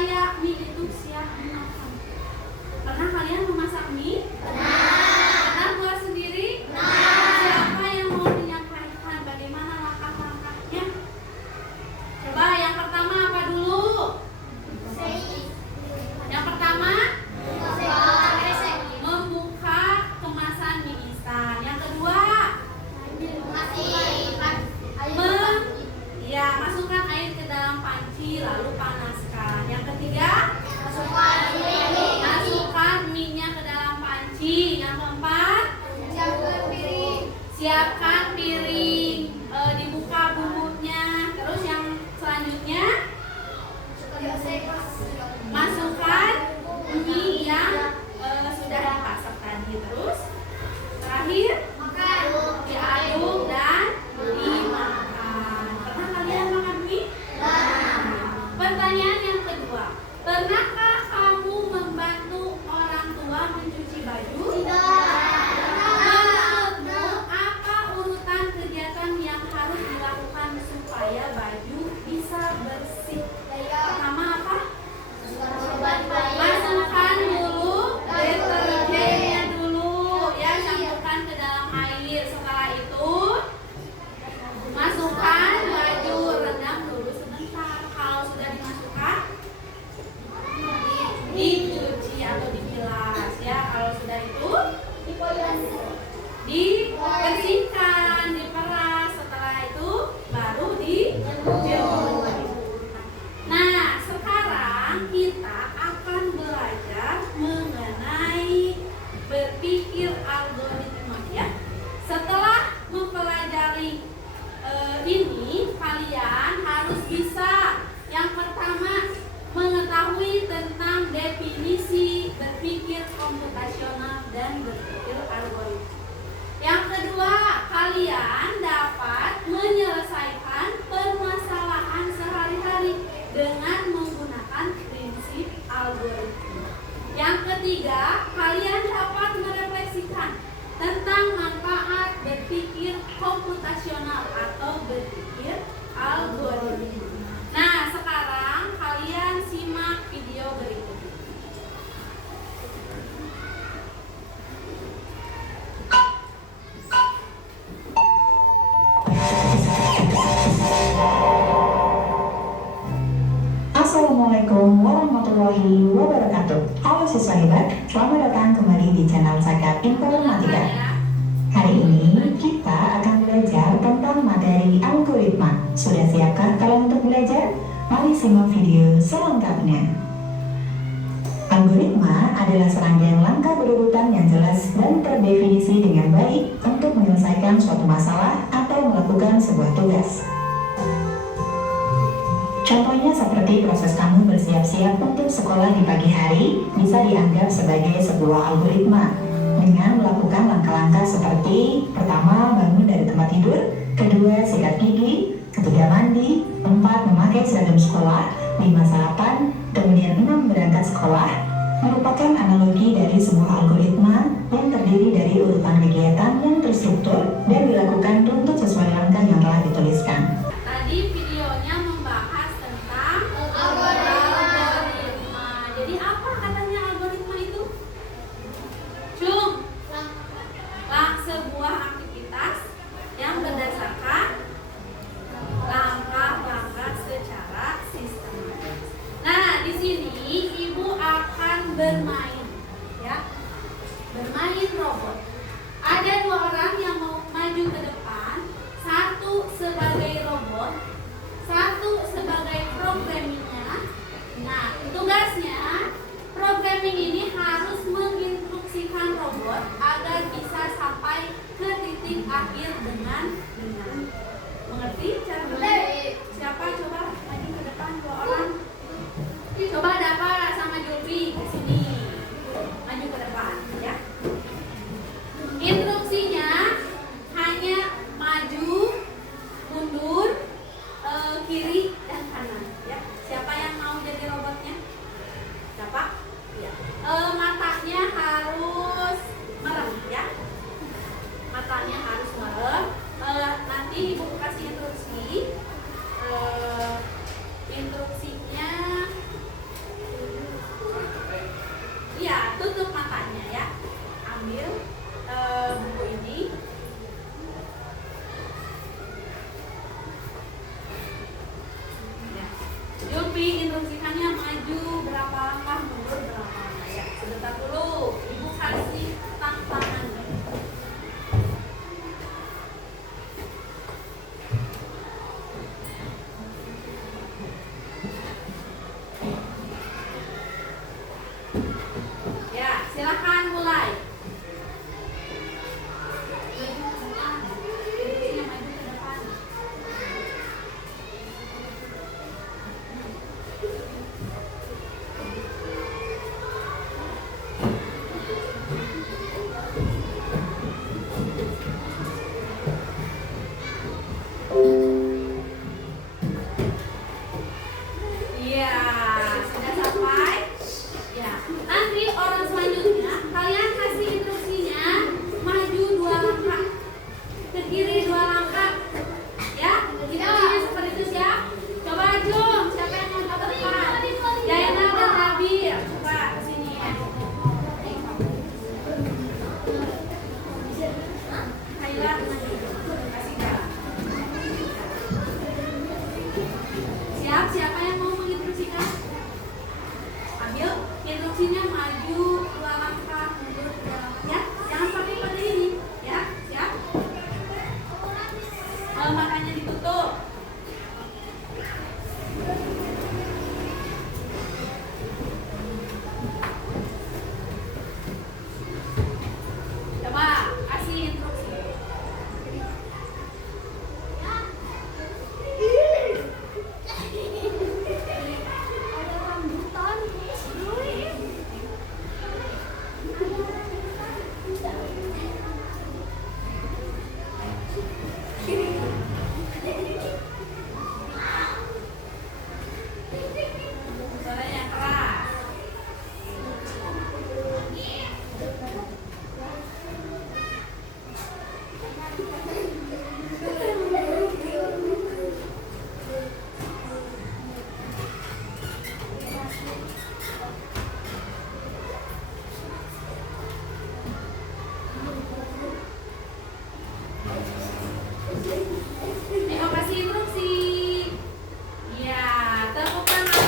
supaya mie itu siap dimakan. Pernah kalian memasak mie? Pernah buat sendiri? Siapa yang mau menyampaikan bagaimana langkah-langkahnya? Coba yang pertama apa dulu? Yang pertama membuka kemasan mie instan. Yang kedua masukkan air ke dalam panci lalu panaskan. Yang ketiga masukkan minyak ke dalam panci. Yang keempat siapkan piring, dibuka bumbunya. Terus yang selanjutnya masukkan mie yang sudah dimasak tadi. Terus terakhir diaduk dan dimakan. Pernah kalian makan mie? Pertanyaan yang kedua, pernahkah kamu membantu orang tua mencuci baju? Menurutmu apa urutan kegiatan yang harus dilakukan supaya baju bisa bersih? Pertama apa? Masukkan dulu deterjennya dulu, ya, campurkan ke dalam air. Setelah itu masukkan baju, rendam dulu sebentar. Kalau sudah dimasukkan, dicuci atau dibilas, ya. Kalau sudah itu dibersihkan, diperas. Setelah itu baru dijemur. Nah, sekarang kita akan belajar mengenai berpikir algoritma, ya. Setelah mempelajari ini, kalian harus bisa yang pertama mengetahui tentang definisi berpikir komputasional dan berpikir algoritma. Yang kedua, kalian dapat menyelesaikan permasalahan sehari-hari dengan menggunakan prinsip algoritma. Yang ketiga, kalian dapat merefleksikan tentang manfaat berpikir komputasional atau berpikir algoritma. Nah, sekarang kalian simak video berikut ini. Assalamualaikum warahmatullahi wabarakatuh. Halo siswa hebat, selamat datang kembali di channel Zakat Informatika. Hari ini kita akan belajar tentang materi algoritma. Sudah siapkah kalian untuk belajar? Mari simak video selengkapnya. Algoritma adalah serangkaian langkah berurutan yang jelas dan terdefinisi dengan baik untuk menyelesaikan suatu masalah atau melakukan sebuah tugas. Contohnya seperti proses kamu bersiap-siap untuk sekolah di pagi hari bisa dianggap sebagai sebuah algoritma dengan melakukan langkah-langkah seperti pertama, bangun dari tempat tidur, kedua, sikat gigi, ketiga, mandi, empat, memakai seragam sekolah, lima, sarapan, kemudian enam, berangkat sekolah, merupakan analogi dari sebuah algoritma yang terdiri dari urutan kegiatan yang terstruktur dan dilakukan untuk sesuai langkah yang telah dituliskan. Tadi videonya membahas tentang algoritma. Jadi apa katanya algoritma itu? Sebuah aktivitas yang berdasarkan langkah-langkah secara sistematis. Nah, di sini ibu akan bermain, ya, bermain robot. Ada dua orang yang mau maju ke depan, satu sebagai robot, satu sebagai programmingnya. Nah, tugasnya programming ini harus menginstruksikan robot agar bisa sampai ke titik akhir dengan benar. Mengerti cara bermain? Siapa coba maju ke depan, dua orang. Coba Dapa sama Julfi ke sini. berapa langkah, mundur berapa langkah. Ya, sebentar dulu. Ibu kasih tantangannya. Ya, silakan mulai. Iya, sudah sampai. Ya, nanti orang selanjutnya kalian kasih instruksinya maju 2 langkah, ke kiri 2 langkah. Ya, instruksinya seperti itu ya. Coba Jum, siapa yang mau ke depan? Jaina dan Rabi, coba ke sini ya. Kaila, kasih jalan. Siap, siapa yang mau menginstruksikan? Ambil instruksinya maju 2 langkah, mundur 3 langkah. Ya, jangan sampai pada ini. Ya, siap? Matanya ditutup. Coba kasih instruksi. Suaranya keras. Ayo kasih instruksi. Ya, tepuk tangan.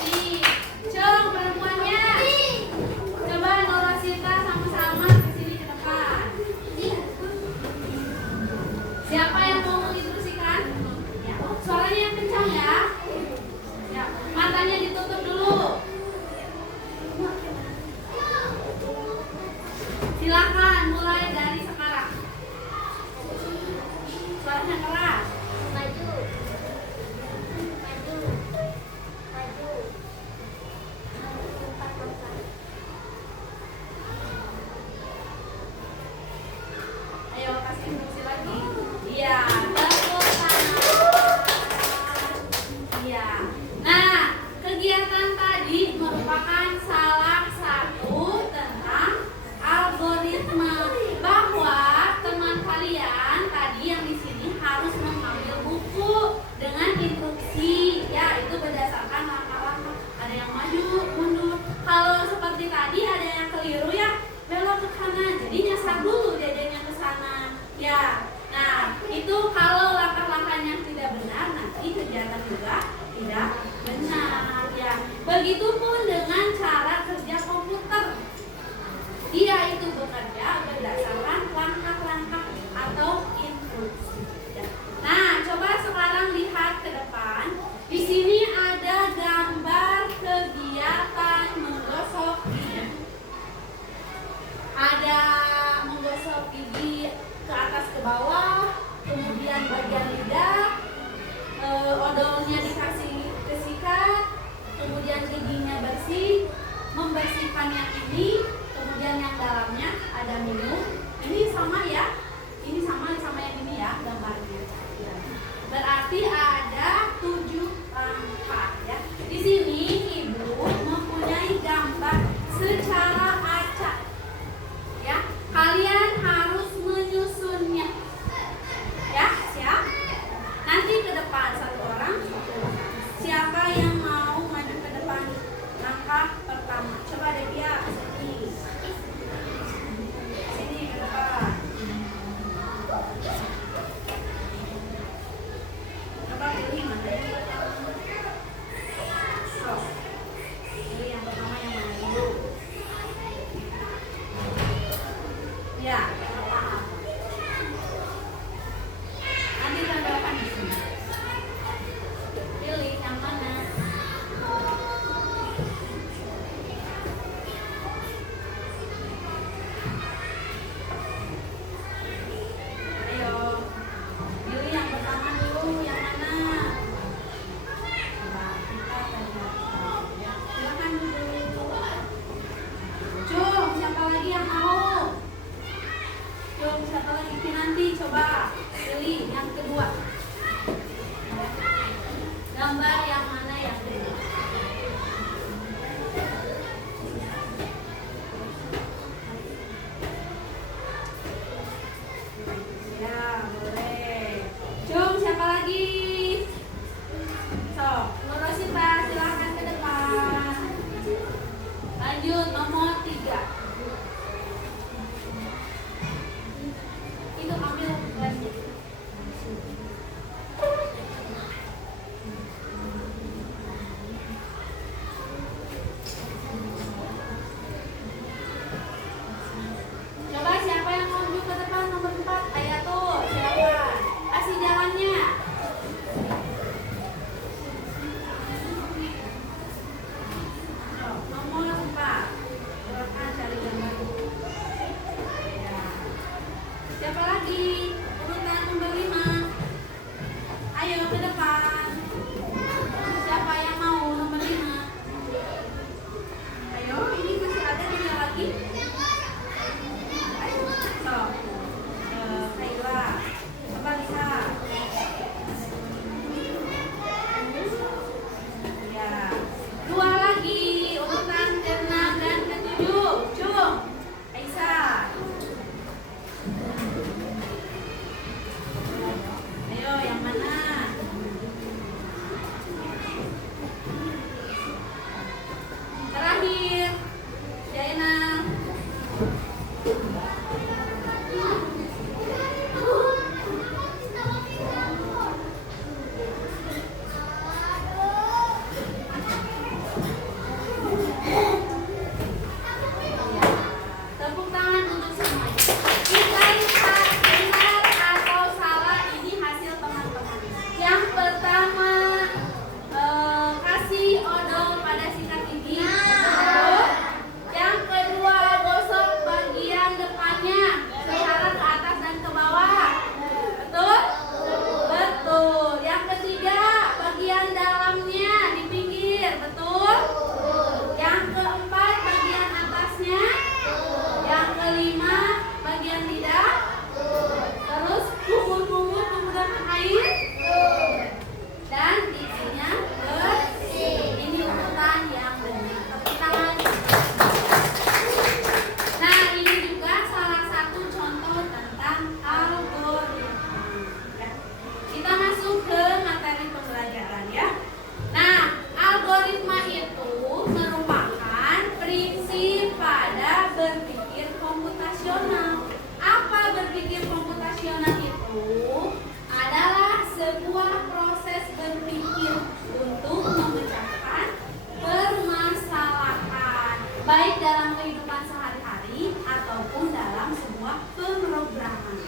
Ini, Cung perempuannya. Coba Norasita sama-sama ke sini ke depan. Siapa yang mau menginstruksikan? Ya, suaranya yang kencang ya. Ya, matanya ditutup dulu. Silakan mulai dari sekarang. Suaranya keras. Maju. Maju. Maju. Maju 4 langkah. Ayo kasih instruksi lagi. Iya, tepuk tangan. Iya. Nah, kegiatan tadi merupakan salah satu tentang algoritma, bahwa teman kalian tadi yang di sini harus mengambil buku dengan instruksi, ya itu berdasarkan langkah-langkah. Ada yang maju, mundur. Kalau seperti tadi ada yang keliru ya belok ke kanan, jadi nyasar dulu dadanya ke sana. Ya, nah itu kalau langkah-langkahnya tidak benar, nanti kegiatan juga tidak benar. Ya, begitupun dengan cara kerja komputer. Dia itu bekerja berdasarkan langkah-langkah atau instruksi. Ya. Nah, coba sekarang lihat ke depan. Di sini ada gambar kegiatan menggosok gigi. Ada menggosok gigi ke atas ke bawah, kemudian bagian lidah, odolnya dikasih kesikat, kemudian giginya Gambar yang mana yang benar? Ya, boleh. Cung, siapa lagi? So, Nurosita, silakan ke depan. Lanjut, nomor 3. Itu ambil gelasnya. Coba siapa yang mau maju ke depan nomor 4? Ayo tuh, silakan. Kasih jalannya. Nomor 4. Silakan cari gambar. Ya. Siapa lagi? Urutan nomor 5. Ayo ke depan. Siapa yang mau nomor 5? Ayo, ini masih ada 3 lagi. Ayo, so, Kayla, coba lihat. Ya, 2 lagi, urutan ke-6 dan ke-7. Cung, Aisyah. Ayo, yang mana? Terakhir, Jainal. Tepuk tangan untuk semuanya. Kita lihat benar atau salah ini hasil teman-teman. Yang pertama, kasih odol pada sikat gigi. Betul. Yang kedua, gosok bagian depannya secara ke atas dan ke bawah. Betul? Betul. Yang ketiga, bagian dalamnya di pinggir. Betul? Yang keempat, bagian atasnya. Yang kelima, bagian lidah. Terus kumur-kumur menggunakan air. Dan giginya bersih. Ini urutan yang benar. Tepuk tangan. Nah, ini juga salah satu contoh tentang algoritma. Kita masuk ke materi pembelajaran ya. Nah, algoritma itu merupakan prinsip pada berpikir komputasional. Apa berpikir komputasional itu? Adalah sebuah proses berpikir untuk memecahkan permasalahan, baik dalam kehidupan sehari-hari ataupun dalam sebuah pemrograman.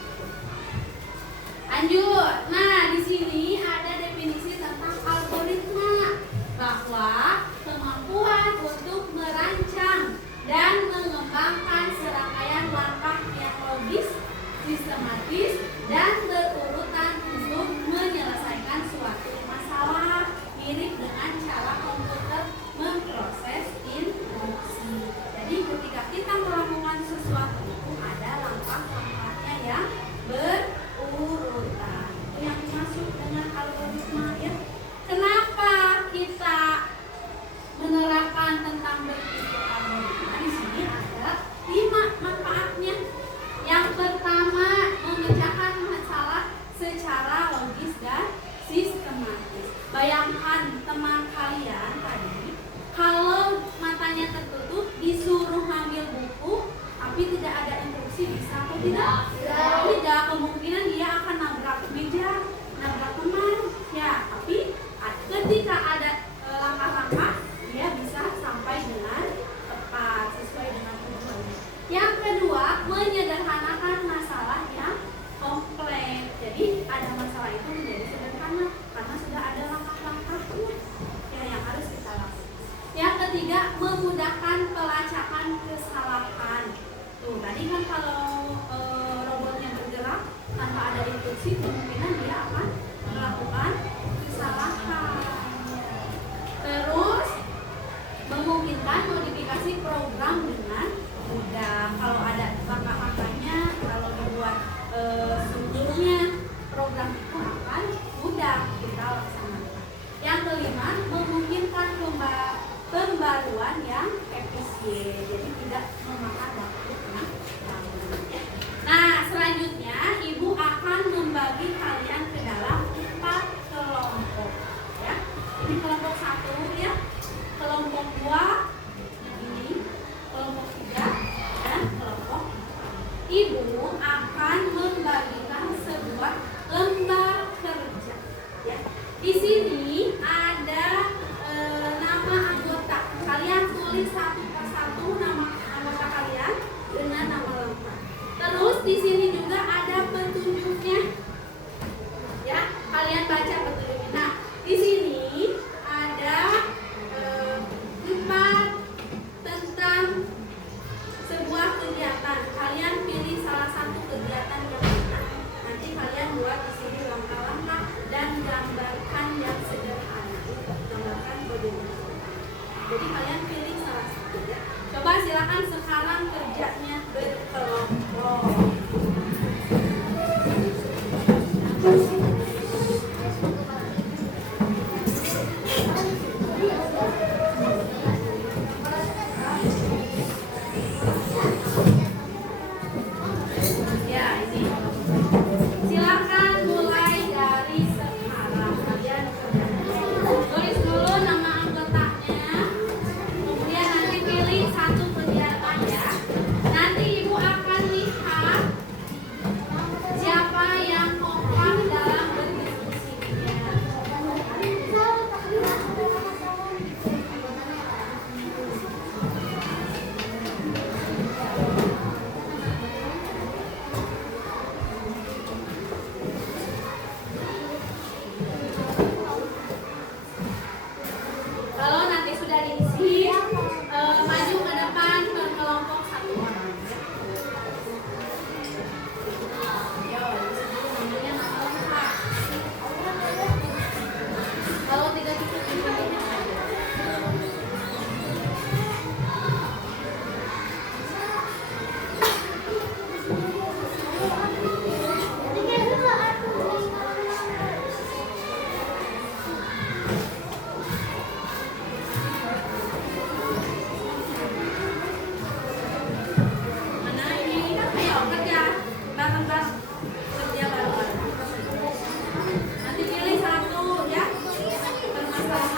Lanjut. Nah, di sini ada definisi tentang algoritma, bahwa kemampuan untuk merancang dan mengembangkan serangkaian langkah yang logis, sistematis, dan berurutan untuk menyelesaikan suatu masalah, mirip dengan cara komputer memproses instruksi. Jadi ketika kita melakukan sesuatu itu ada langkah-langkahnya yang berurutan. Itu yang dimaksud dengan algoritma ya. Kenapa kita menerapkan tentang berpikir algoritma? Di sini ada 5 manfaatnya. Yang pertama, memecahkan masalah secara logis dan sistematis. Bayangkan teman kalian tadi, kalau matanya tertutup disuruh ngambil buku, tapi tidak ada instruksi, bisa atau tidak? Tidak, kemungkinan dia akan nabrak meja, nabrak teman. Ya, tapi ketika ada langkah-langkah, dia bisa sampai dengan tepat sesuai dengan tujuannya. Yang kedua, menyederhanakan masalah yang kompleks. Jadi ada masalah itu menjadi sederhana karena sudah ada langkah-langkahnya ya yang harus kita lakukan. Yang ketiga, memudahkan pelacakan kesalahan. Tuh tadi kan kalau robotnya bergerak, Di sini ada nama anggota. Kalian tulis satu persatu nama anggota kalian dengan nama lengkap. Terus di sini juga ada petunjuknya. Ya, kalian baca petunjuknya. Nah, di sini ada 4 tentang sebuah kegiatan. Kalian pilih salah satu kegiatan yang mana. Nanti kalian buat di sini langkah-langkah dan gambarkan yang sederhana. Gambarkan bagaimana. Jadi kalian pilih salah satu ya. Coba silakan sekarang kerjanya berkelompok. Ya, ini. Silakan mulai dari sekarang. Kalian tulis dulu nama anggotanya. Kemudian nanti pilih satu kegiatan ya. Nanti ibu akan lihat siapa yang kompak dalam berdiskusinya. Kalau nanti sudah diisi, maju ke depan berkelompok 1 orang. Yo, namanya nama lengkap. Kalau tidak cukup dipilihnya saja. Mana ini? Ayo kerja bareng-bareng. Kerja bareng-bareng. Nanti pilih satu ya. Permasalahan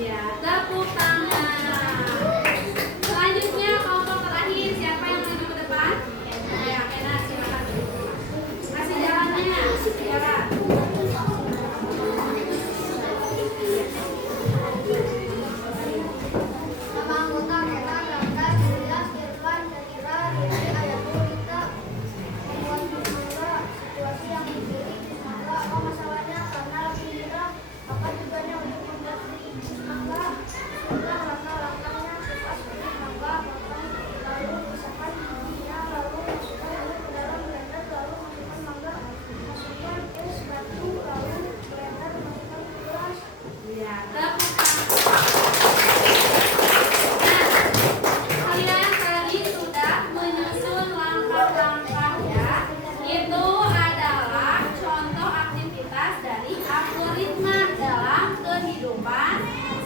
Ya, tepuk tangan. Selanjutnya kelompok terakhir, siapa yang maju ke depan? Ya, Kena, silakan. Kasih jalannya, silakan. Nama anggota Kena Rangga, Julia, Irfan, Danira, Riri, Ayatul, Rita, membuat mangga situasi yang dipilih mangga apa masalahnya karena lagi nira apa tujuannya untuk membuat mangga sudah langkah-langkahnya suka pilih mangga potong lalu pisahkan bijinya lalu masukkan air ke dalam blender lalu masukkan mangga masukkan es batu lalu blender masukkan ke gelas. Ya, tepuk tangan. Kalian tadi sudah menyusun langkah-langkahnya. Itu adalah contoh aktivitas dari algoritma dalam kehidupan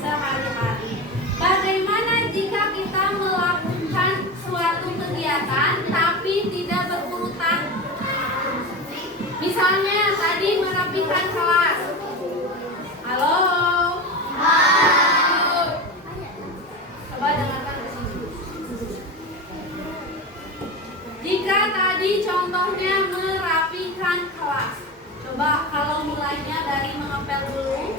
sehari-hari. Bagaimana jika kita melakukan suatu kegiatan tapi tidak berurutan? Misalnya tadi merapikan kelas. Halo? Coba dengarkan di sini. Jika tadi contohnya merapikan kelas, coba kalau mulainya dari mengepel dulu,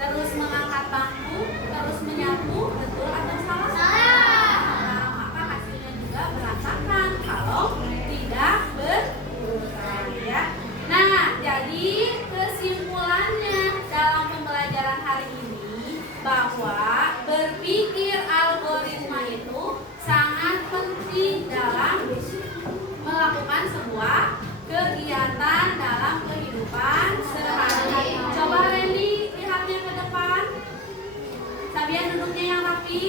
terus mengangkat bangku, terus menyapu, betul atau salah? Salah. Nah, maka hasilnya juga berantakan kalau tidak berurutan, ya. Nah, jadi kesimpulannya dalam pembelajaran hari ini bahwa berpikir algoritma itu sangat penting dalam melakukan sebuah kegiatan dalam kehidupan sehari-hari. Coba Randy lihatnya ke depan. Sabian duduknya yang rapi.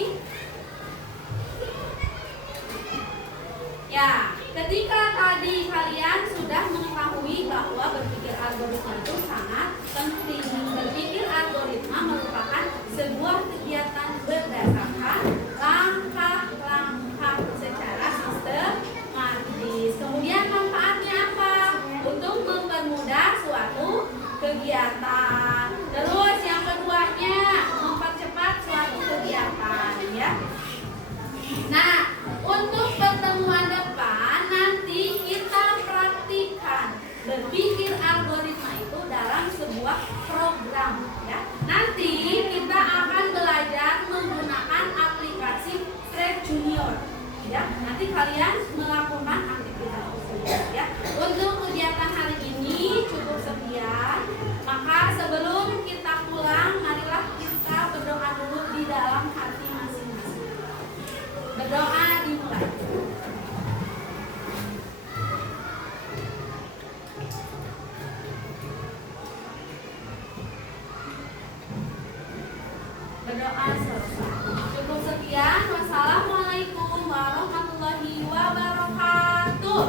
Ya, ketika tadi kalian sudah mengetahui bahwa berpikir algoritma itu sangat penting. Berpikir algoritma merupakan sebuah kegiatan berdasarkan langkah-langkah secara sistematis. Kemudian manfaatnya apa? Untuk mempermudah suatu kegiatan. Terus yang keduanya mempercepat suatu kegiatan, ya. Nah, untuk pertemuan depan nanti kita praktikkan berpikir algoritma itu dalam sebuah program, ya. Nanti kita akan belajar menggunakan aplikasi Thread Junior, ya. Nanti kalian melakukan aktivitas tersebut, ya. Untuk kegiatan hari ini cukup sekian. Maka sebelum kita pulang, marilah kita berdoa dulu di dalam hati masing-masing. Berdoa dimulai. Berdoa selesai. Cukup sekian. Wassalamualaikum warahmatullahi wabarakatuh.